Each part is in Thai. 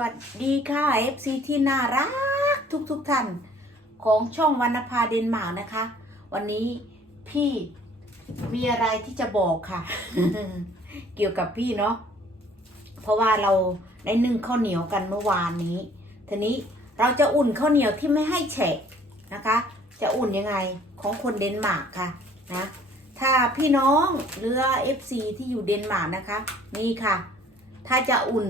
วัสดีค่ะ FC ที่น่ารักทุกทุกๆท่าน ของช่องวรรณภาเดนมาร์กนะคะ วันนี้พี่มีอะไรที่จะบอกค่ะ เกี่ยวกับพี่เนาะเพราะว่าเราได้นึ่งข้าวเหนียวกันเมื่อวานนี้ทีนี้เราจะอุ่นข้าวเหนียวที่ไม่ให้แฉะนะคะ จะอุ่นยังไงของคนเดนมาร์กค่ะนะถ้าพี่น้องหรือ FC ที่อยู่เดนมาร์กนะคะ นี่ค่ะ ถ้าจะอุ่น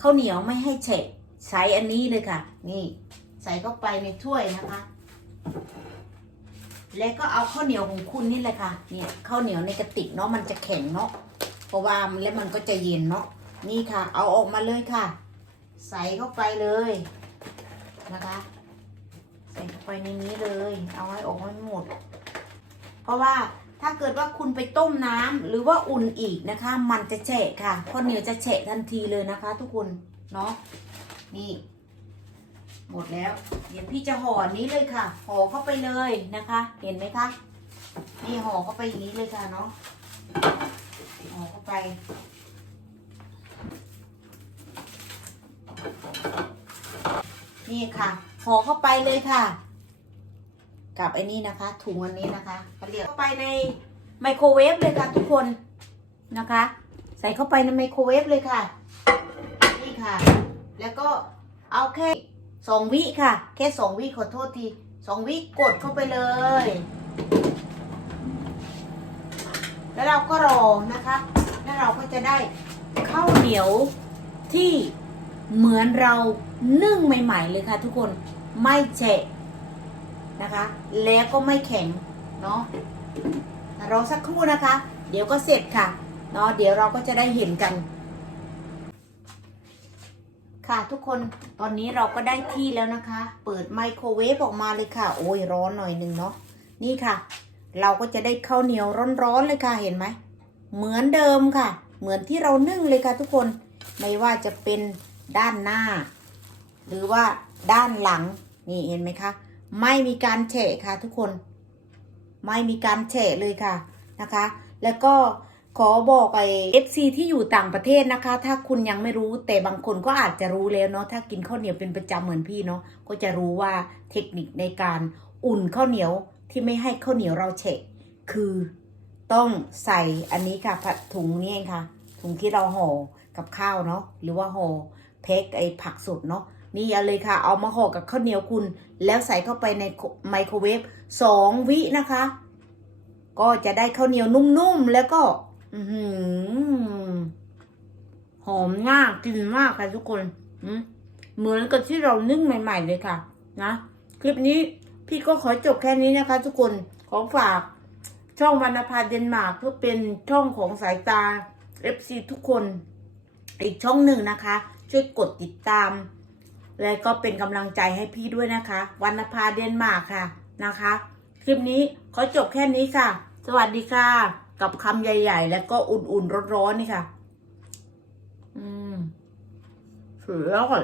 ข้าวเหนียวไม่ให้แฉะใช้อันนี้เลยค่ะ นี่ ใส่เข้าไปในถ้วยนะคะ แล้วก็เอาข้าวเหนียวของคุณนี่เลยค่ะ เนี่ยข้าวเหนียวในกระติกเนาะมันจะแข็งเนาะเพราะว่าแล้วมันก็จะเย็นเนาะนี่ค่ะ เอาออกมาเลยค่ะ ใส่เข้าไปเลยนะคะ ใส่เข้าไปในนี้เลย เอาให้ออกให้หมด เพราะว่า ถ้าเกิดว่าคุณไปต้มน้ำหรือว่าอุ่นอีกนะคะ มันจะแฉะค่ะข้าวเหนียวจะแฉะทันทีเลยนะคะ ทุกคนเนาะนี่ หมดแล้ว เดี๋ยวพี่จะห่อนี้เลยค่ะ ห่อเข้าไปเลยนะคะ เห็นไหมคะนี่ห่อเข้าไปอย่างนี้เลยค่ะเนาะห่อเข้าไปนี่ค่ะห่อเข้าไปเลยค่ะ กับไอ้นี่นะคะ ถุงอันนี้นะคะเขาเรียกเข้าไปในไมโครเวฟเลยค่ะทุกคนนะคะ ใส่เข้าไปในไมโครเวฟเลยค่ะ นี่ค่ะ แล้วก็เอาแค่สองวิค่ะ แค่สองวิขอโทษทีสองวิกดเข้าไปเลย แล้วเราก็รอนะคะ แล้วเราก็จะได้ข้าวเหนียวที่เหมือนเรานึ่งใหม่ ๆ เลยค่ะทุกคนไม่แฉะ นะคะ แล้วก็ไม่แข็งเนาะรอสักครู่นะคะ เดี๋ยวก็เสร็จค่ะเนาะเดี๋ยวเราก็จะได้เห็นกัน ค่ะทุกคนตอนนี้เราก็ได้ที่แล้วนะคะ เปิดไมโครเวฟออกมาเลยค่ะ โอ้ยร้อนหน่อยหนึ่งเนาะนี่ค่ะ เราก็จะได้ข้าวเหนียวร้อนๆเลยค่ะเห็นไหมเหมือนเดิมค่ะ เหมือนที่เรานึ่งเลยค่ะทุกคนไม่ว่าจะเป็นด้านหน้า หรือว่าด้านหลังนี่เห็นไหมคะ ไม่มีการแฉะค่ะทุกคน ไม่มีการแฉะเลยค่ะนะคะ แล้วก็ขอบอกไอ FC ที่อยู่ต่างประเทศนะคะ ถ้าคุณยังไม่รู้แต่บางคนก็อาจจะรู้แล้วเนาะถ้ากินข้าวเหนียวเป็นประจำเหมือนพี่เนาะก็จะรู้ว่าเทคนิคในการอุ่นข้าวเหนียวที่ไม่ให้ข้าวเหนียวเราแฉะคือต้องใส่อันนี้ค่ะผัดถุงนี่เองค่ะ ถุงที่เราห่อกับข้าวเนาะหรือว่าห่อเพ็กไอผักสดเนาะ นี่เอาเลยค่ะ เอามาห่อกับข้าวเหนียวคุณ แล้วใส่เข้าไปในไมโครเวฟสองวินะคะ ก็จะได้ข้าวเหนียวนุ่มๆ แล้วก็หอมมากกินมากค่ะทุกคนเหมือนกับที่เรานึ่งใหม่ ๆ เลยค่ะ นะ คลิปนี้พี่ก็ขอจบแค่นี้นะคะ ทุกคนขอฝากช่องวรรณภาเดนมาร์กเพื่อเป็นช่องของสายตา FC ทุกคน อีกช่องหนึ่งนะคะ ช่วยกดติดตาม และก็เป็นกำลังใจให้พี่ด้วยนะคะวันภาเดนมาร์กค่ะนะคะ คลิปนี้ขอจบแค่นี้ค่ะ สวัสดีค่ะ กับคำใหญ่ ๆ และก็อุ่นๆร้อนๆนี่ค่ะ อืมสุดยอด